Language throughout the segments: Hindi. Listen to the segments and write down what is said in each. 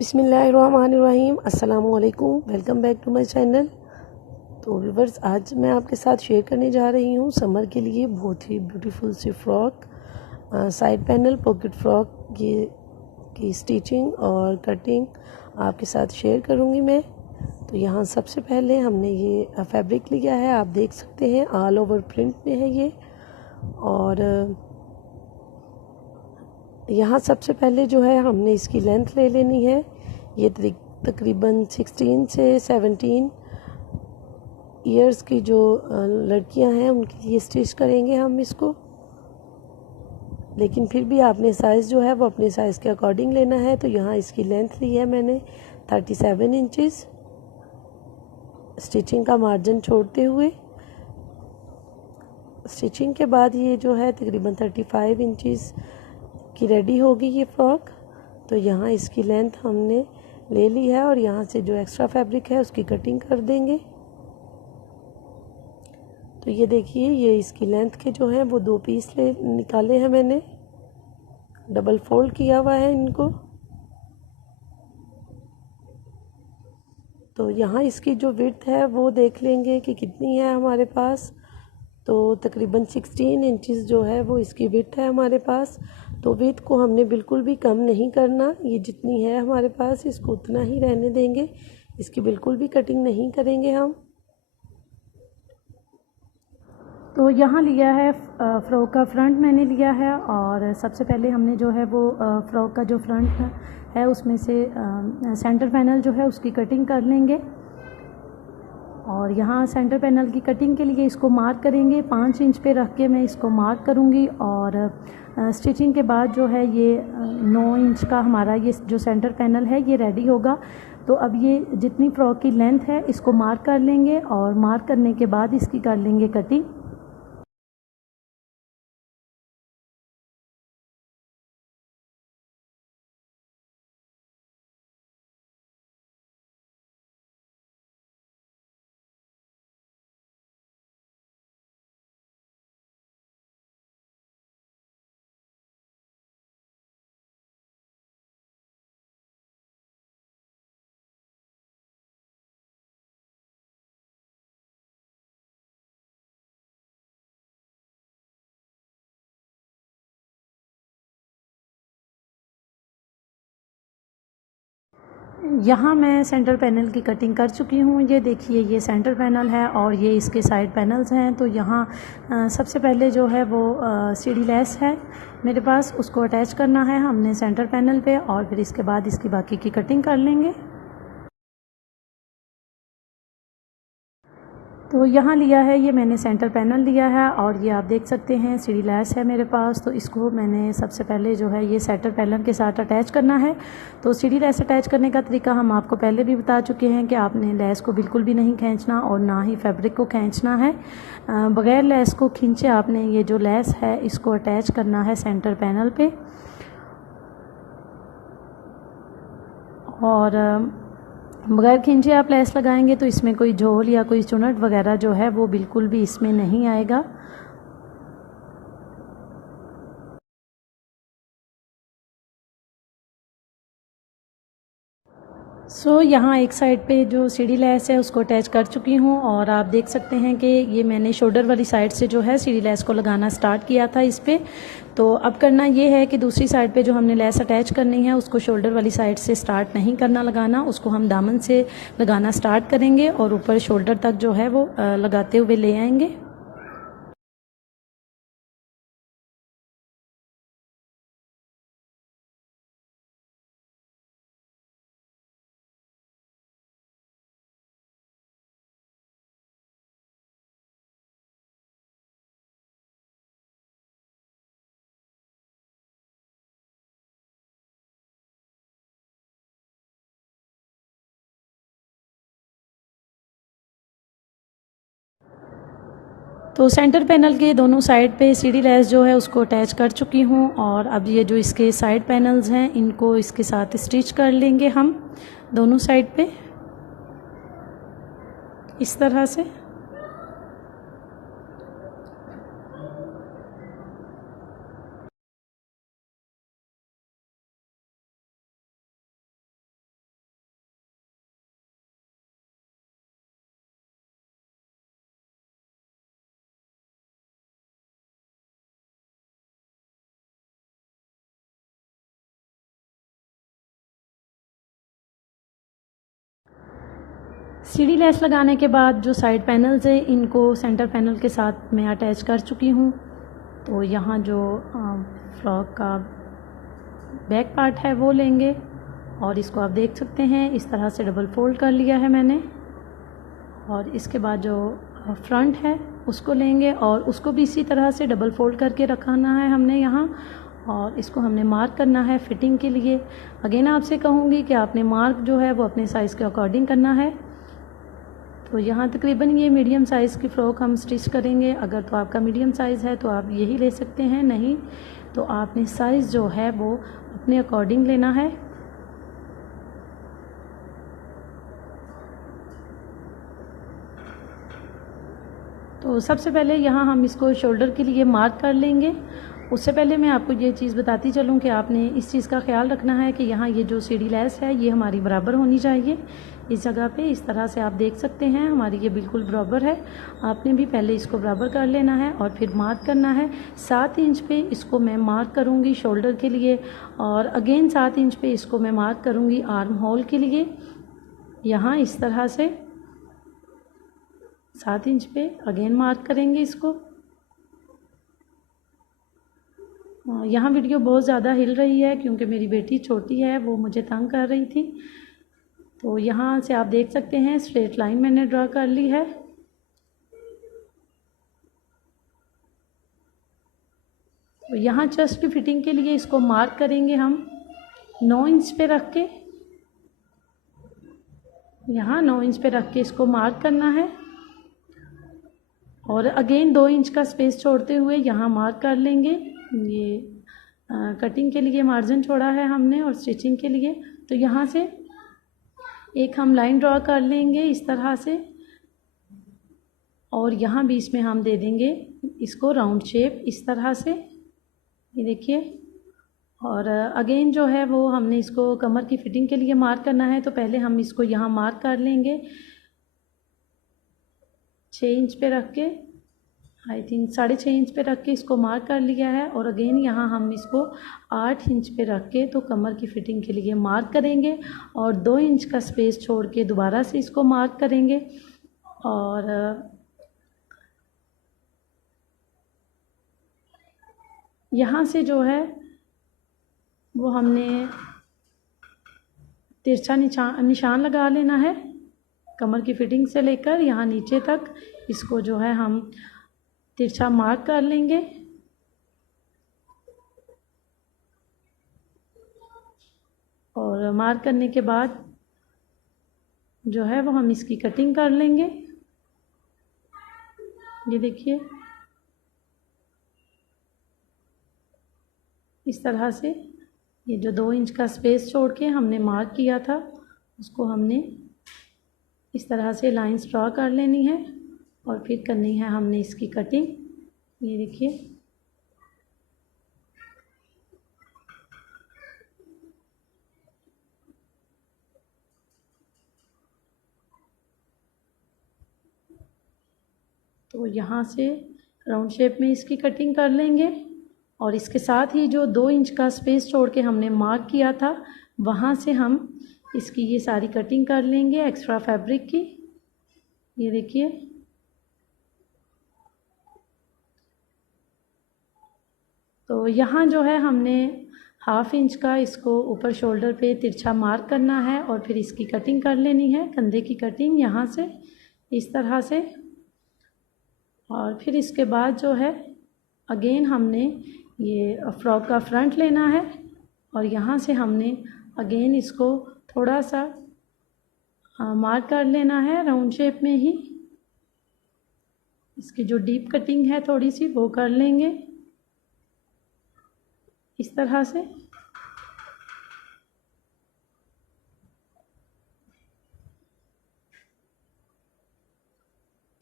बिस्मिल्लाहिर्रहमानिर्रहीम अस्सलामुअलैकुम। Welcome back to my channel. तो व्यूवर्स, आज मैं आपके साथ शेयर करने जा रही हूँ समर के लिए बहुत ही ब्यूटीफुल सी frock, side panel pocket frock ये की स्टिचिंग और कटिंग आपके साथ शेयर करूँगी मैं। तो यहाँ सबसे पहले हमने ये फैब्रिक लिया है, आप देख सकते हैं ऑल ओवर प्रिंट में है ये। और यहाँ सबसे पहले जो है हमने इसकी लेंथ ले लेनी है। ये तकरीबन 16 से 17 ईयर्स की जो लड़कियां हैं उनके लिए स्टिच करेंगे हम इसको। लेकिन फिर भी आपने साइज़ जो है वो अपने साइज़ के अकॉर्डिंग लेना है। तो यहाँ इसकी लेंथ ली है मैंने 37 इंचज़, स्टिचिंग का मार्जिन छोड़ते हुए। स्टिचिंग के बाद ये जो है तकरीबन 35 इंचज़ की रेडी होगी ये फ्रॉक। तो यहाँ इसकी लेंथ हमने ले ली है और यहाँ से जो एक्स्ट्रा फैब्रिक है उसकी कटिंग कर देंगे। तो ये देखिए, ये इसकी लेंथ के जो हैं वो 2 पीस निकाले हैं मैंने, डबल फोल्ड किया हुआ है इनको। तो यहाँ इसकी जो विड्थ है वो देख लेंगे कि कितनी है हमारे पास। तो तकरीबन 16 इंचज़ जो है वो इसकी विड्थ है हमारे पास। तो विड्थ को हमने बिल्कुल भी कम नहीं करना, ये जितनी है हमारे पास इसको उतना ही रहने देंगे, इसकी बिल्कुल भी कटिंग नहीं करेंगे हम। तो यहाँ लिया है फ़्रॉक का फ्रंट मैंने लिया है। और सबसे पहले हमने जो है वो फ़्रॉक का जो फ्रंट है उसमें से सेंटर पैनल जो है उसकी कटिंग कर लेंगे। और यहाँ सेंटर पैनल की कटिंग के लिए इसको मार्क करेंगे, 5 इंच पे रख के मैं इसको मार्क करूँगी। और स्टिचिंग के बाद जो है ये 9 इंच का हमारा ये जो सेंटर पैनल है ये रेडी होगा। तो अब ये जितनी फ़्रॉक की लेंथ है इसको मार्क कर लेंगे और मार्क करने के बाद इसकी कर लेंगे कटिंग। यहाँ मैं सेंटर पैनल की कटिंग कर चुकी हूँ। ये देखिए, ये सेंटर पैनल है और ये इसके साइड पैनल्स हैं। तो यहाँ सबसे पहले जो है वो सीढ़ी लेस है मेरे पास, उसको अटैच करना है हमने सेंटर पैनल पे और फिर इसके बाद इसकी बाकी की कटिंग कर लेंगे। तो यहाँ लिया है ये मैंने सेंटर पैनल लिया है और ये आप देख सकते हैं सीढ़ी लेस है मेरे पास। तो इसको मैंने सबसे पहले जो है ये सेंटर पैनल के साथ अटैच करना है। तो सीढ़ी लेस अटैच करने का तरीका हम आपको पहले भी बता चुके हैं कि आपने लेस को बिल्कुल भी नहीं खींचना और ना ही फैब्रिक को खींचना है। बग़ैर लेस को खींचे आपने ये जो लेस है इसको अटैच करना है सेंटर पैनल पे। और बगैर खींचे आप लेस लगाएंगे तो इसमें कोई झोल या कोई चुनट वगैरह जो है वो बिल्कुल भी इसमें नहीं आएगा। यहाँ एक साइड पे जो सीढ़ी लेस है उसको अटैच कर चुकी हूँ और आप देख सकते हैं कि ये मैंने शोल्डर वाली साइड से जो है सीढ़ी लेस को लगाना स्टार्ट किया था इस पे। तो अब करना ये है कि दूसरी साइड पे जो हमने लेस अटैच करनी है उसको शोल्डर वाली साइड से स्टार्ट नहीं करना लगाना, उसको हम दामन से लगाना स्टार्ट करेंगे और ऊपर शोल्डर तक जो है वो लगाते हुए ले आएंगे। तो सेंटर पैनल के दोनों साइड पे सीढ़ी लेस जो है उसको अटैच कर चुकी हूँ और अब ये जो इसके साइड पैनल्स हैं इनको इसके साथ स्टिच कर लेंगे हम दोनों साइड पे इस तरह से। सीढ़ी लेस लगाने के बाद जो साइड पैनल्स हैं इनको सेंटर पैनल के साथ मैं अटैच कर चुकी हूँ। तो यहाँ जो फ्रॉक का बैक पार्ट है वो लेंगे और इसको आप देख सकते हैं इस तरह से डबल फोल्ड कर लिया है मैंने। और इसके बाद जो फ्रंट है उसको लेंगे और उसको भी इसी तरह से डबल फोल्ड करके रखना है हमने यहाँ, और इसको हमने मार्क करना है फिटिंग के लिए। अगेन आपसे कहूँगी कि आपने मार्क जो है वो अपने साइज़ के अकॉर्डिंग करना है। तो यहाँ तकरीबन ये मीडियम साइज़ की फ़्रॉक हम स्टिच करेंगे। अगर तो आपका मीडियम साइज़ है तो आप यही ले सकते हैं, नहीं तो आपने साइज़ जो है वो अपने अकॉर्डिंग लेना है। तो सबसे पहले यहाँ हम इसको शोल्डर के लिए मार्क कर लेंगे। उससे पहले मैं आपको ये चीज़ बताती चलूँ कि आपने इस चीज़ का ख्याल रखना है कि यहाँ ये जो सीढ़ी लेस है ये हमारी बराबर होनी चाहिए। इस जगह पे इस तरह से आप देख सकते हैं हमारी ये बिल्कुल बराबर है। आपने भी पहले इसको बराबर कर लेना है और फिर मार्क करना है। 7 इंच पे इसको मैं मार्क करूँगी शोल्डर के लिए, और अगेन 7 इंच पे इसको मैं मार्क करूँगी आर्म होल के लिए। यहाँ इस तरह से 7 इंच पे अगेन मार्क करेंगे इसको। यहाँ वीडियो बहुत ज़्यादा हिल रही है क्योंकि मेरी बेटी छोटी है, वो मुझे तंग कर रही थी। तो यहाँ से आप देख सकते हैं स्ट्रेट लाइन मैंने ड्रा कर ली है। तो यहाँ चेस्ट की फिटिंग के लिए इसको मार्क करेंगे हम 9 इंच पे रख के। यहाँ 9 इंच पे रख के इसको मार्क करना है और अगेन 2 इंच का स्पेस छोड़ते हुए यहाँ मार्क कर लेंगे। ये कटिंग के लिए मार्जिन छोड़ा है हमने और स्टिचिंग के लिए। तो यहाँ से एक हम लाइन ड्रॉ कर लेंगे इस तरह से, और यहाँ बीच में हम दे देंगे इसको राउंड शेप इस तरह से, ये देखिए। और अगेन जो है वो हमने इसको कमर की फिटिंग के लिए मार्क करना है। तो पहले हम इसको यहाँ मार्क कर लेंगे 6 इंच पे रख के, आई थिंक 6.5 इंच पे रख के इसको मार्क कर लिया है। और अगेन यहाँ हम इसको 8 इंच पे रख के तो कमर की फिटिंग के लिए मार्क करेंगे और 2 इंच का स्पेस छोड़ के दोबारा से इसको मार्क करेंगे। और यहाँ से जो है वो हमने तिरछा निशान लगा लेना है कमर की फिटिंग से लेकर यहाँ नीचे तक। इसको जो है हम तिरछा मार्क कर लेंगे और मार्क करने के बाद जो है वो हम इसकी कटिंग कर लेंगे। ये देखिए इस तरह से ये जो 2 इंच का स्पेस छोड़ के हमने मार्क किया था उसको हमने इस तरह से लाइंस ड्रॉ कर लेनी है और फिर करनी है हमने इसकी कटिंग। ये देखिए तो यहाँ से राउंड शेप में इसकी कटिंग कर लेंगे और इसके साथ ही जो 2 इंच का स्पेस छोड़ के हमने मार्क किया था वहाँ से हम इसकी ये सारी कटिंग कर लेंगे एक्स्ट्रा फैब्रिक की। ये देखिए तो यहाँ जो है हमने 1/2 इंच का इसको ऊपर शोल्डर पे तिरछा मार्क करना है और फिर इसकी कटिंग कर लेनी है, कंधे की कटिंग यहाँ से इस तरह से। और फिर इसके बाद जो है अगेन हमने ये फ्रॉक का फ्रंट लेना है और यहाँ से हमने अगेन इसको थोड़ा सा मार्क कर लेना है राउंड शेप में ही। इसकी जो डीप कटिंग है थोड़ी सी वो कर लेंगे इस तरह से।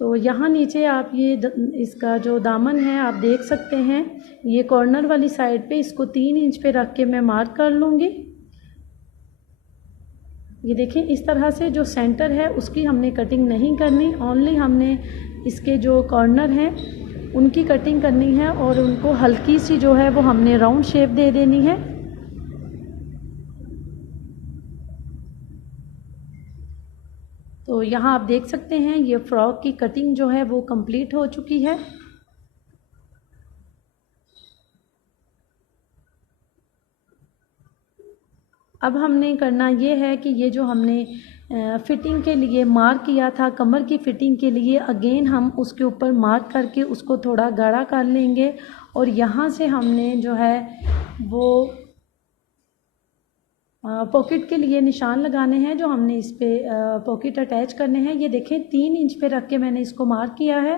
तो यहाँ नीचे आप ये इसका जो दामन है आप देख सकते हैं, ये कॉर्नर वाली साइड पे इसको 3 इंच पे रख के मैं मार्क कर लूँगी। ये देखिए इस तरह से जो सेंटर है उसकी हमने कटिंग नहीं करनी, ओनली हमने इसके जो कॉर्नर हैं उनकी कटिंग करनी है और उनको हल्की सी जो है वो हमने राउंड शेप दे देनी है। तो यहाँ आप देख सकते हैं ये फ़्रॉक की कटिंग जो है वो कंप्लीट हो चुकी है। अब हमने करना ये है कि ये जो हमने फिटिंग के लिए मार्क किया था, कमर की फिटिंग के लिए, अगेन हम उसके ऊपर मार्क करके उसको थोड़ा गाढ़ा कर लेंगे और यहाँ से हमने जो है वो पॉकेट के लिए निशान लगाने हैं जो हमने इस पे पॉकेट अटैच करने हैं। ये देखें 3 इंच पे रख के मैंने इसको मार्क किया है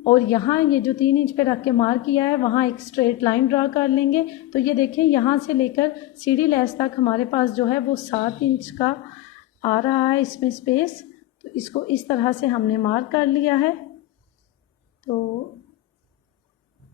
और यहाँ ये जो 3 इंच पे रख के मार्क किया है वहाँ एक स्ट्रेट लाइन ड्रा कर लेंगे। तो ये देखें यहाँ से लेकर सीढ़ी लेस तक हमारे पास जो है वो 7 इंच का आ रहा है इसमें स्पेस। तो इसको इस तरह से हमने मार्क कर लिया है। तो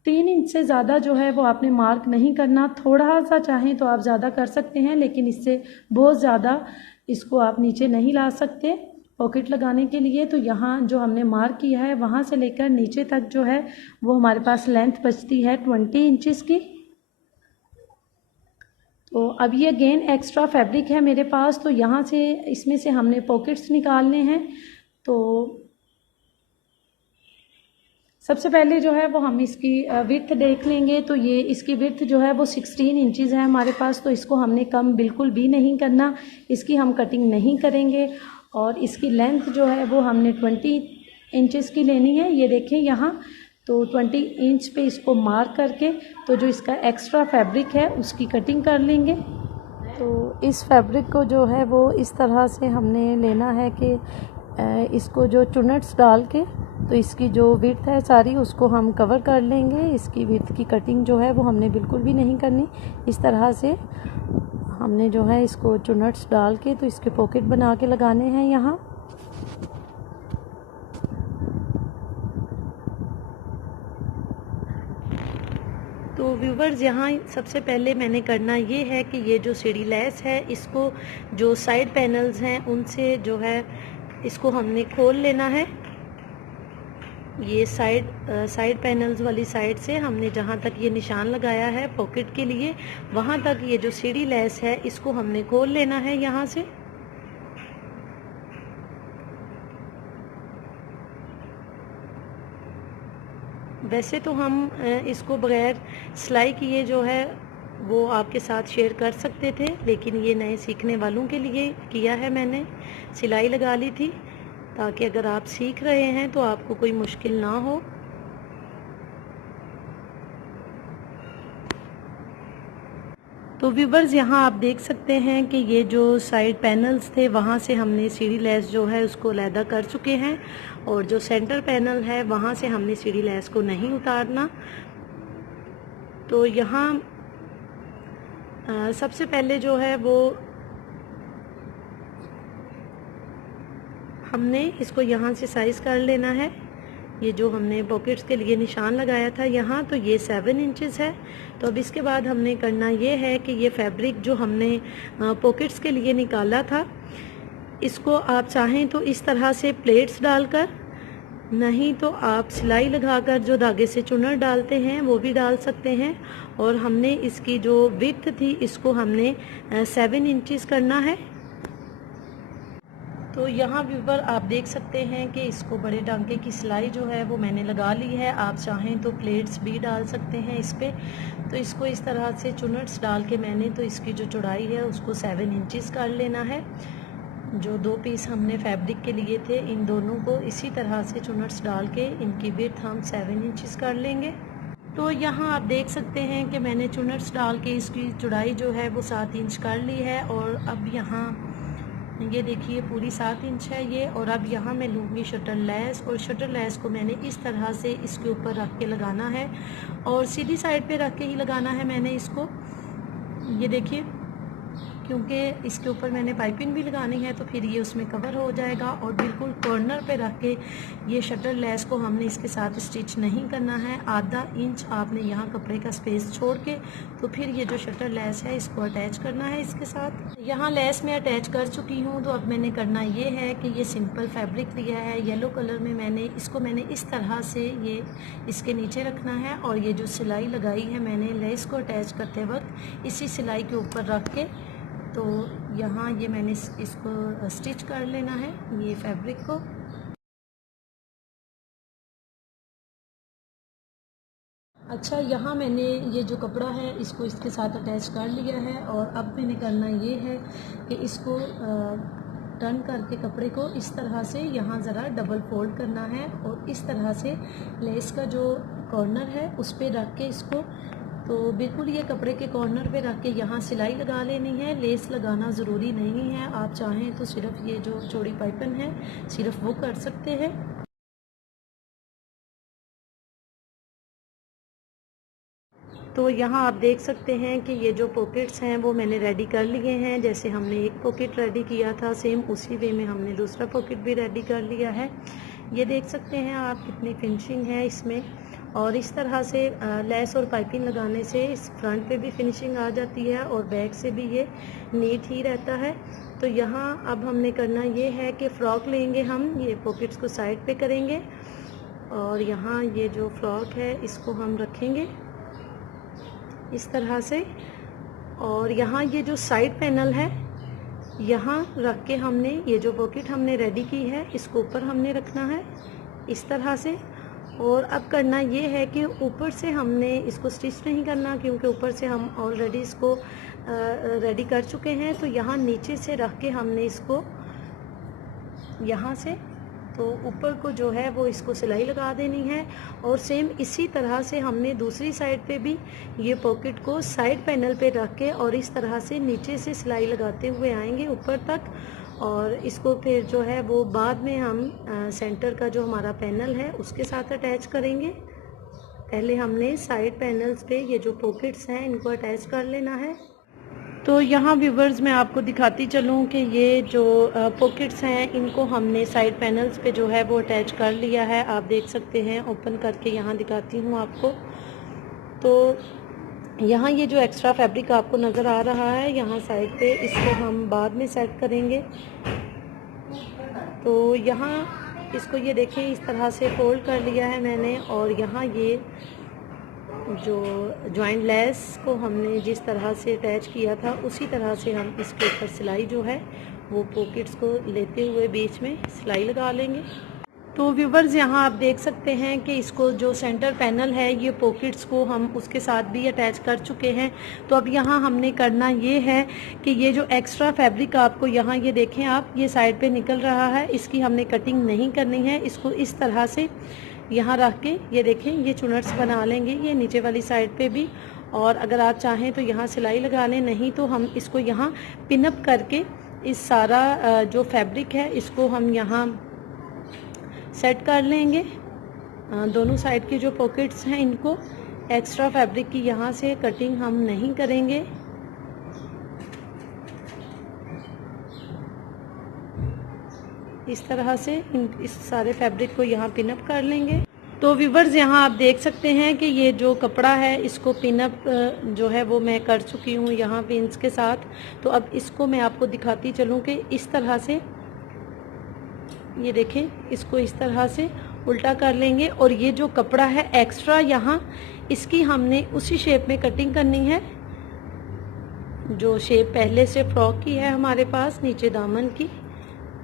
3 इंच से ज़्यादा जो है वो आपने मार्क नहीं करना, थोड़ा सा चाहें तो आप ज़्यादा कर सकते हैं लेकिन इससे बहुत ज़्यादा इसको आप नीचे नहीं ला सकते पॉकेट लगाने के लिए। तो यहाँ जो हमने मार्क किया है वहाँ से लेकर नीचे तक जो है वो हमारे पास लेंथ बचती है 20 इंचेस की। तो अब ये अगेन एक्स्ट्रा फैब्रिक है मेरे पास, तो यहाँ से इसमें से हमने पॉकेट्स निकालने हैं। तो सबसे पहले जो है वो हम इसकी विड्थ देख लेंगे। तो ये इसकी विड्थ जो है वो 16 इंचज़ है हमारे पास। तो इसको हमने कम बिल्कुल भी नहीं करना, इसकी हम कटिंग नहीं करेंगे। और इसकी लेंथ जो है वो हमने 20 इंचेस की लेनी है। ये देखें यहाँ, तो 20 इंच पे इसको मार्क करके तो जो इसका एक्स्ट्रा फैब्रिक है उसकी कटिंग कर लेंगे। तो इस फैब्रिक को जो है वो इस तरह से हमने लेना है कि इसको जो चुनट्स डाल के तो इसकी जो विड्थ है सारी उसको हम कवर कर लेंगे। इसकी विड्थ की कटिंग जो है वो हमने बिल्कुल भी नहीं करनी। इस तरह से हमने जो है इसको चुनट्स डाल के तो इसके पॉकेट बना के लगाने हैं यहाँ। तो व्यूवर्स यहाँ सबसे पहले मैंने करना ये है कि ये जो सीढ़ी लेस है इसको जो साइड पैनल्स हैं उनसे जो है इसको हमने खोल लेना है। ये साइड पैनल्स वाली साइड से हमने जहाँ तक ये निशान लगाया है पॉकेट के लिए वहाँ तक ये जो सीढ़ी लेस है इसको हमने खोल लेना है यहाँ से। वैसे तो हम इसको बगैर सिलाई किए जो है वो आपके साथ शेयर कर सकते थे, लेकिन ये नए सीखने वालों के लिए किया है मैंने, सिलाई लगा ली थी ताकि अगर आप सीख रहे हैं तो आपको कोई मुश्किल ना हो। तो व्यूवर्स यहाँ आप देख सकते हैं कि ये जो साइड पैनल्स थे वहाँ से हमने सीढ़ी लेस जो है उसको अलहदा कर चुके हैं और जो सेंटर पैनल है वहाँ से हमने सीढ़ी लेस को नहीं उतारना। तो यहाँ सबसे पहले जो है वो हमने इसको यहाँ से साइज़ कर लेना है। ये जो हमने पॉकेट्स के लिए निशान लगाया था यहाँ, तो ये 7 इंचेस है। तो अब इसके बाद हमने करना ये है कि ये फैब्रिक जो हमने पॉकेट्स के लिए निकाला था इसको आप चाहें तो इस तरह से प्लेट्स डालकर, नहीं तो आप सिलाई लगाकर जो धागे से चुनर डालते हैं वो भी डाल सकते हैं। और हमने इसकी जो विड्थ थी इसको हमने 7 इंचेस करना है। तो यहाँ व्यूवर आप देख सकते हैं कि इसको बड़े टांके की सिलाई जो है वो मैंने लगा ली है। आप चाहें तो प्लेट्स भी डाल सकते हैं इस पे। तो इसको इस तरह से चुनट्स डाल के मैंने तो इसकी जो चौड़ाई है उसको 7 इंचेस कर लेना है। जो 2 पीस हमने फैब्रिक के लिए थे इन दोनों को इसी तरह से चुनट्स डाल के इनकी विड्थ हम 7 इंचेस कर लेंगे। तो यहाँ आप देख सकते हैं कि मैंने चुनट्स डाल के इसकी चौड़ाई जो है वो 7 इंच कर ली है। और अब यहाँ ये देखिए पूरी 7 इंच है ये। और अब यहाँ मैं लूँगी शटर लेस, और शटर लेस को मैंने इस तरह से इसके ऊपर रख के लगाना है और सीधी साइड पे रख के ही लगाना है मैंने इसको। ये देखिए, क्योंकि इसके ऊपर मैंने पाइपिंग भी लगानी है तो फिर ये उसमें कवर हो जाएगा। और बिल्कुल कॉर्नर पे रख के ये शटर लेस को हमने इसके साथ स्टिच नहीं करना है। आधा इंच आपने यहाँ कपड़े का स्पेस छोड़ के तो फिर ये जो शटर लेस है इसको अटैच करना है इसके साथ। यहाँ लेस में अटैच कर चुकी हूँ। तो अब मैंने करना ये है कि ये सिंपल फैब्रिक लिया है येलो कलर में, मैंने इस तरह से ये इसके नीचे रखना है। और ये जो सिलाई लगाई है मैंने लेस को अटैच करते वक्त इसी सिलाई के ऊपर रख के तो यहाँ ये मैंने इसको स्टिच कर लेना है, ये फैब्रिक को। अच्छा, यहाँ मैंने ये जो कपड़ा है इसको इसके साथ अटैच कर लिया है, और अब मैंने करना ये है कि इसको टर्न करके कपड़े को इस तरह से यहाँ ज़रा डबल फोल्ड करना है, और इस तरह से लेस का जो कॉर्नर है उस पर रख के इसको, तो बिल्कुल ये कपड़े के कॉर्नर पे रख के यहाँ सिलाई लगा लेनी है। लेस लगाना ज़रूरी नहीं है, आप चाहें तो सिर्फ ये जो चौड़ी पाइपिंग है सिर्फ वो कर सकते हैं। तो यहाँ आप देख सकते हैं कि ये जो पॉकेट्स हैं वो मैंने रेडी कर लिए हैं। जैसे हमने एक पॉकेट रेडी किया था, सेम उसी वे में हमने दूसरा पॉकेट भी रेडी कर लिया है। ये देख सकते हैं आप कितनी फिनिशिंग है इसमें, और इस तरह से लेस और पाइपिंग लगाने से इस फ्रंट पे भी फिनिशिंग आ जाती है और बैक से भी ये नीट ही रहता है। तो यहाँ अब हमने करना ये है कि फ़्रॉक लेंगे हम, ये पॉकेट्स को साइड पे करेंगे, और यहाँ ये जो फ्रॉक है इसको हम रखेंगे इस तरह से, और यहाँ ये जो साइड पैनल है यहाँ रख के हमने ये जो पॉकेट हमने रेडी की है इसको ऊपर हमने रखना है इस तरह से। और अब करना ये है कि ऊपर से हमने इसको स्टिच नहीं करना, क्योंकि ऊपर से हम ऑलरेडी इसको रेडी कर चुके हैं। तो यहाँ नीचे से रख के हमने इसको यहाँ से तो ऊपर को जो है वो इसको सिलाई लगा देनी है, और सेम इसी तरह से हमने दूसरी साइड पे भी ये पॉकेट को साइड पैनल पे रख के और इस तरह से नीचे से सिलाई लगाते हुए आएंगे ऊपर तक, और इसको फिर जो है वो बाद में हम सेंटर का जो हमारा पैनल है उसके साथ अटैच करेंगे। पहले हमने साइड पैनल्स पे ये जो पॉकेट्स हैं इनको अटैच कर लेना है। तो यहाँ व्यूवर्स मैं आपको दिखाती चलूँ कि ये जो पॉकेट्स हैं इनको हमने साइड पैनल्स पे जो है वो अटैच कर लिया है। आप देख सकते हैं, ओपन करके यहाँ दिखाती हूँ आपको। तो यहाँ ये जो एक्स्ट्रा फैब्रिक आपको नज़र आ रहा है यहाँ साइड पे, इसको हम बाद में सेट करेंगे। तो यहाँ इसको ये देखें इस तरह से फोल्ड कर लिया है मैंने, और यहाँ ये जो जॉइंट लेस को हमने जिस तरह से अटैच किया था उसी तरह से हम इसके ऊपर सिलाई जो है वो पॉकेट्स को लेते हुए बीच में सिलाई लगा लेंगे। तो व्यूवर्स यहाँ आप देख सकते हैं कि इसको जो सेंटर पैनल है ये पॉकेट्स को हम उसके साथ भी अटैच कर चुके हैं। तो अब यहाँ हमने करना ये है कि ये जो एक्स्ट्रा फैब्रिक आपको यहाँ ये देखें आप, ये साइड पे निकल रहा है, इसकी हमने कटिंग नहीं करनी है। इसको इस तरह से यहाँ रख के ये देखें ये चुनट्स बना लेंगे ये नीचे वाली साइड पे भी, और अगर आप चाहें तो यहाँ सिलाई लगा लें, नहीं तो हम इसको यहाँ पिनअप करके इस सारा जो फैब्रिक है इसको हम यहाँ सेट कर लेंगे। दोनों साइड की जो पॉकेट्स हैं इनको एक्स्ट्रा फैब्रिक की यहाँ से कटिंग हम नहीं करेंगे। इस तरह से इस सारे फैब्रिक को यहाँ पिनअप कर लेंगे। तो व्यूवर्स यहाँ आप देख सकते हैं कि ये जो कपड़ा है इसको पिनअप जो है वो मैं कर चुकी हूँ यहाँ पिन्स के साथ। तो अब इसको मैं आपको दिखाती चलूँ कि इस तरह से ये देखें, इसको इस तरह से उल्टा कर लेंगे, और ये जो कपड़ा है एक्स्ट्रा यहाँ इसकी हमने उसी शेप में कटिंग करनी है जो शेप पहले से फ्रॉक की है हमारे पास नीचे दामन की,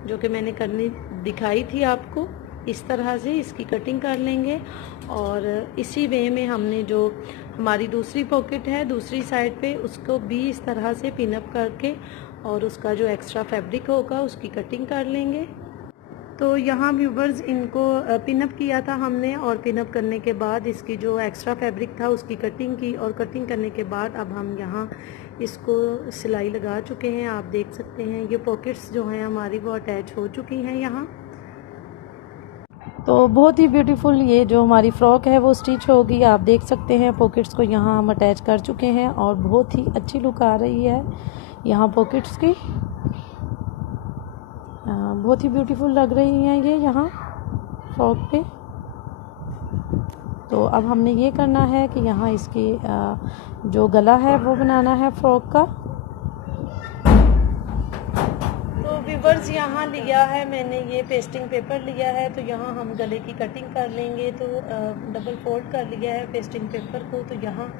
जो कि मैंने करनी दिखाई थी आपको। इस तरह से इसकी कटिंग कर लेंगे, और इसी वे में हमने जो हमारी दूसरी पॉकेट है दूसरी साइड पे उसको भी इस तरह से पिनअप करके और उसका जो एक्स्ट्रा फैब्रिक होगा उसकी कटिंग कर लेंगे। तो यहाँ व्यूवर्स इनको पिनअप किया था हमने, और पिनअप करने के बाद इसकी जो एक्स्ट्रा फैब्रिक था उसकी कटिंग की, और कटिंग करने के बाद अब हम यहाँ इसको सिलाई लगा चुके हैं। आप देख सकते हैं ये पॉकेट्स जो हैं हमारी वो अटैच हो चुकी हैं यहाँ। तो बहुत ही ब्यूटीफुल ये जो हमारी फ़्रॉक है वो स्टिच होगी। आप देख सकते हैं पॉकेट्स को यहाँ हम अटैच कर चुके हैं, और बहुत ही अच्छी लुक आ रही है यहाँ पॉकेट्स की। बहुत ही ब्यूटीफुल लग रही हैं ये यहाँ फ्रॉक पे। तो अब हमने ये करना है कि यहाँ इसकी जो गला है वो बनाना है फ्रॉक का। व्यूवर्स यहाँ लिया है मैंने ये पेस्टिंग पेपर लिया है, तो यहाँ हम गले की कटिंग कर लेंगे। तो डबल फोल्ड कर लिया है पेस्टिंग पेपर को, तो यहाँ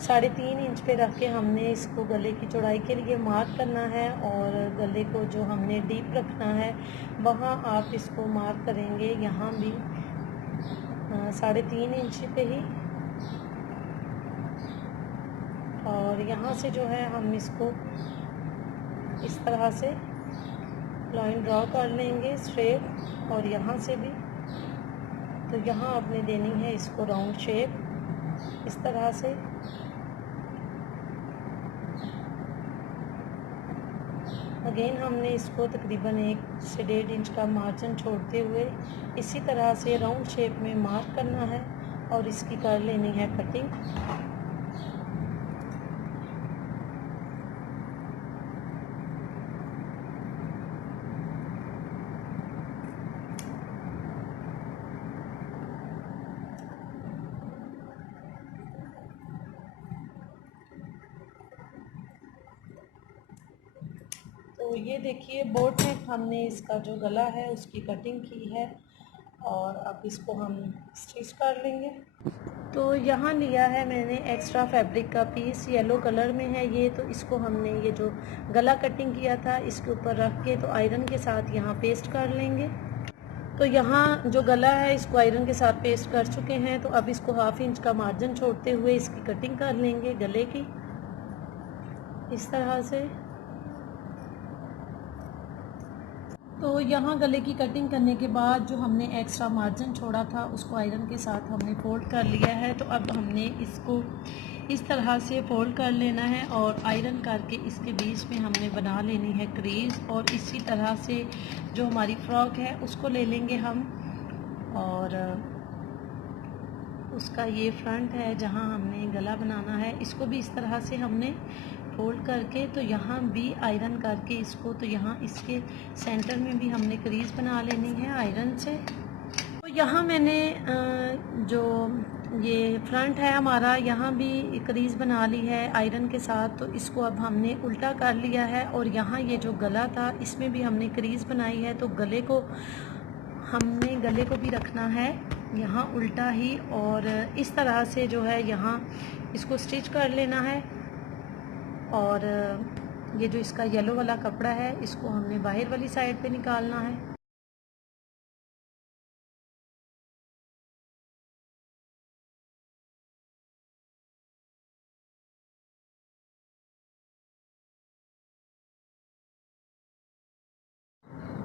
3.5 इंच पे रख के हमने इसको गले की चौड़ाई के लिए मार्क करना है, और गले को जो हमने डीप रखना है वहाँ आप इसको मार्क करेंगे, यहाँ भी 3.5 इंच पे ही। और यहाँ से जो है हम इसको इस तरह से लाइन ड्रॉ कर लेंगे स्ट्रेट, और यहाँ से भी। तो यहाँ आपने देनी है इसको राउंड शेप इस तरह से। अगेन हमने इसको तकरीबन 1 से 1.5 इंच का मार्जिन छोड़ते हुए इसी तरह से राउंड शेप में मार्क करना है, और इसकी कर लेनी है कटिंग। तो ये देखिए बोट नेक हमने इसका जो गला है उसकी कटिंग की है, और अब इसको हम स्टिच कर लेंगे। तो यहाँ लिया है मैंने एक्स्ट्रा फैब्रिक का पीस, येलो कलर में है ये। तो इसको हमने ये जो गला कटिंग किया था इसके ऊपर रख के तो आयरन के साथ यहाँ पेस्ट कर लेंगे। तो यहाँ जो गला है इसको आयरन के साथ पेस्ट कर चुके हैं। तो अब इसको 1/2 इंच का मार्जिन छोड़ते हुए इसकी कटिंग कर लेंगे गले की इस तरह से। तो यहाँ गले की कटिंग करने के बाद जो हमने एक्स्ट्रा मार्जिन छोड़ा था उसको आयरन के साथ हमने फोल्ड कर लिया है। तो अब हमने इसको इस तरह से फोल्ड कर लेना है, और आयरन करके इसके बीच में हमने बना लेनी है क्रीज। और इसी तरह से जो हमारी फ्रॉक है उसको ले लेंगे हम, और उसका ये फ्रंट है जहाँ हमने गला बनाना है, इसको भी इस तरह से हमने फोल्ड करके तो यहाँ भी आयरन करके इसको, तो यहाँ इसके सेंटर में भी हमने क्रीज बना लेनी है आयरन से। तो यहाँ मैंने जो ये फ्रंट है हमारा, यहाँ भी क्रीज बना ली है आयरन के साथ। तो इसको अब हमने उल्टा कर लिया है, और यहाँ ये जो गला था इसमें भी हमने क्रीज बनाई है। तो गले को भी रखना है यहाँ उल्टा ही, और इस तरह से जो है यहाँ इसको स्टिच कर लेना है। और ये जो इसका येलो वाला कपड़ा है इसको हमने बाहर वाली साइड पे निकालना है।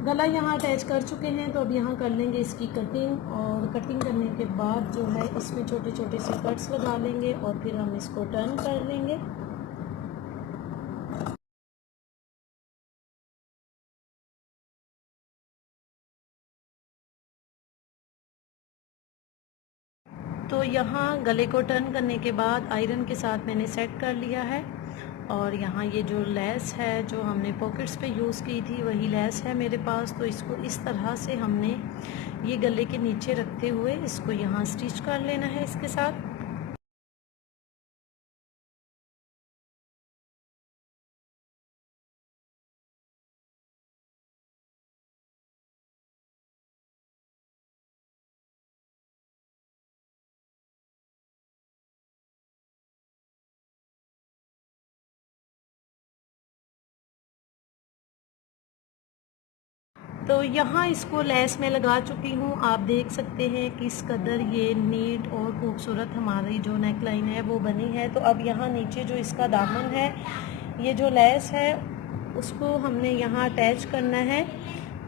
गला यहाँ अटैच कर चुके हैं, तो अब यहाँ कर लेंगे इसकी कटिंग। और कटिंग करने के बाद जो है इसमें छोटे छोटे से कट्स लगा लेंगे, और फिर हम इसको टर्न कर लेंगे। तो यहाँ गले को टर्न करने के बाद आयरन के साथ मैंने सेट कर लिया है, और यहाँ ये जो लेस है जो हमने पॉकेट्स पे यूज़ की थी वही लेस है मेरे पास। तो इसको इस तरह से हमने ये गले के नीचे रखते हुए इसको यहाँ स्टिच कर लेना है इसके साथ। तो यहाँ इसको लेस में लगा चुकी हूँ। आप देख सकते हैं किस कदर ये नीट और खूबसूरत हमारी जो नेक लाइन है वो बनी है। तो अब यहाँ नीचे जो इसका दामन है, ये जो लेस है उसको हमने यहाँ अटैच करना है।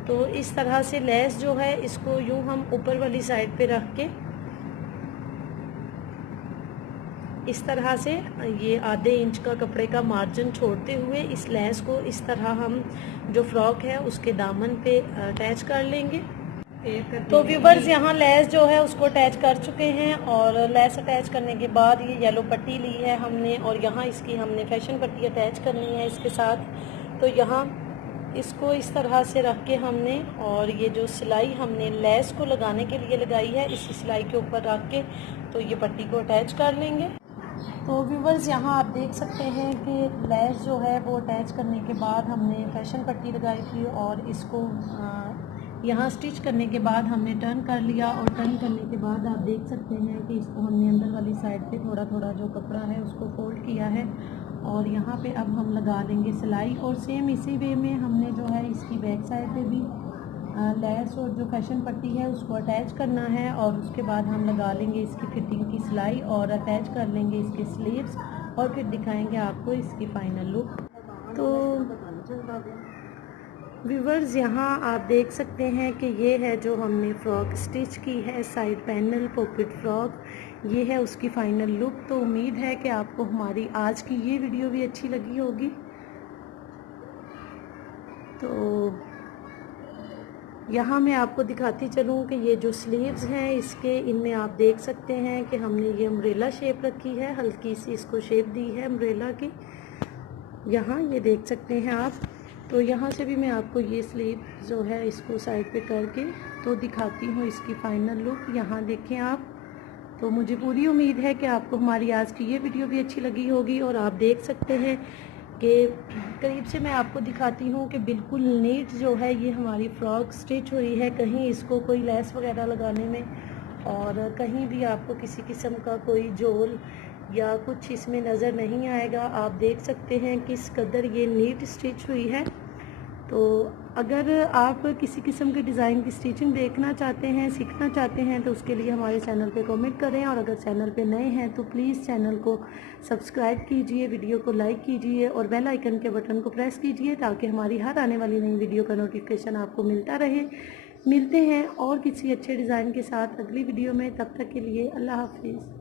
तो इस तरह से लेस जो है इसको यूँ हम ऊपर वाली साइड पे रख के इस तरह से ये आधे इंच का कपड़े का मार्जिन छोड़ते हुए इस लेस को इस तरह हम जो फ्रॉक है उसके दामन पे अटैच कर लेंगे। तो व्यूवर्स यहाँ लेस जो है उसको अटैच कर चुके हैं, और लेस अटैच करने के बाद ये येलो पट्टी ली है हमने, और यहाँ इसकी हमने फैशन पट्टी अटैच करनी है इसके साथ। तो यहाँ इसको इस तरह से रख के हमने, और ये जो सिलाई हमने लेस को लगाने के लिए लगाई है इस सिलाई के ऊपर रख के तो ये पट्टी को अटैच कर लेंगे। तो व्यूवर्स यहाँ आप देख सकते हैं कि लैस जो है वो अटैच करने के बाद हमने फैशन पट्टी लगाई थी और इसको यहाँ स्टिच करने के बाद हमने टर्न कर लिया और टर्न करने के बाद आप देख सकते हैं कि इसको हमने अंदर वाली साइड पे थोड़ा थोड़ा जो कपड़ा है उसको फोल्ड किया है और यहाँ पे अब हम लगा देंगे सिलाई। और सेम इसी वे में हमने जो है इसकी बैक साइड पे भी लैस और जो फैशन पट्टी है उसको अटैच करना है और उसके बाद हम लगा लेंगे इसकी फिटिंग की सिलाई और अटैच कर लेंगे इसके स्लीव्स और फिर दिखाएंगे आपको इसकी फ़ाइनल लुक। तो व्यूवर्स यहाँ आप देख सकते हैं कि ये है जो हमने फ़्रॉक स्टिच की है, साइड पैनल पॉकेट फ़्रॉक, ये है उसकी फ़ाइनल लुक। तो उम्मीद है कि आपको हमारी आज की ये वीडियो भी अच्छी लगी होगी। तो यहाँ मैं आपको दिखाती चलूँ कि ये जो स्लीव्स हैं इसके इनमें आप देख सकते हैं कि हमने ये अम्ब्रेला शेप रखी है, हल्की सी इसको शेप दी है अम्ब्रेला की, यहाँ ये देख सकते हैं आप। तो यहाँ से भी मैं आपको ये स्लीव जो है इसको साइड पे करके तो दिखाती हूँ इसकी फ़ाइनल लुक। यहाँ देखें आप। तो मुझे पूरी उम्मीद है कि आपको हमारी आज की ये वीडियो भी अच्छी लगी होगी और आप देख सकते हैं कि करीब से मैं आपको दिखाती हूँ कि बिल्कुल नीट जो है ये हमारी फ़्रॉक स्टिच हुई है, कहीं इसको कोई लेस वगैरह लगाने में और कहीं भी आपको किसी किस्म का कोई जोल या कुछ इसमें नज़र नहीं आएगा। आप देख सकते हैं किस कदर ये नीट स्टिच हुई है। तो अगर आप किसी किस्म के डिज़ाइन की स्टिचिंग देखना चाहते हैं, सीखना चाहते हैं तो उसके लिए हमारे चैनल पे कमेंट करें और अगर चैनल पे नए हैं तो प्लीज़ चैनल को सब्सक्राइब कीजिए, वीडियो को लाइक कीजिए और बेल आइकन के बटन को प्रेस कीजिए ताकि हमारी हर आने वाली नई वीडियो का नोटिफिकेशन आपको मिलता रहे। मिलते हैं और किसी अच्छे डिज़ाइन के साथ अगली वीडियो में, तब तक के लिए अल्लाह हाफिज़।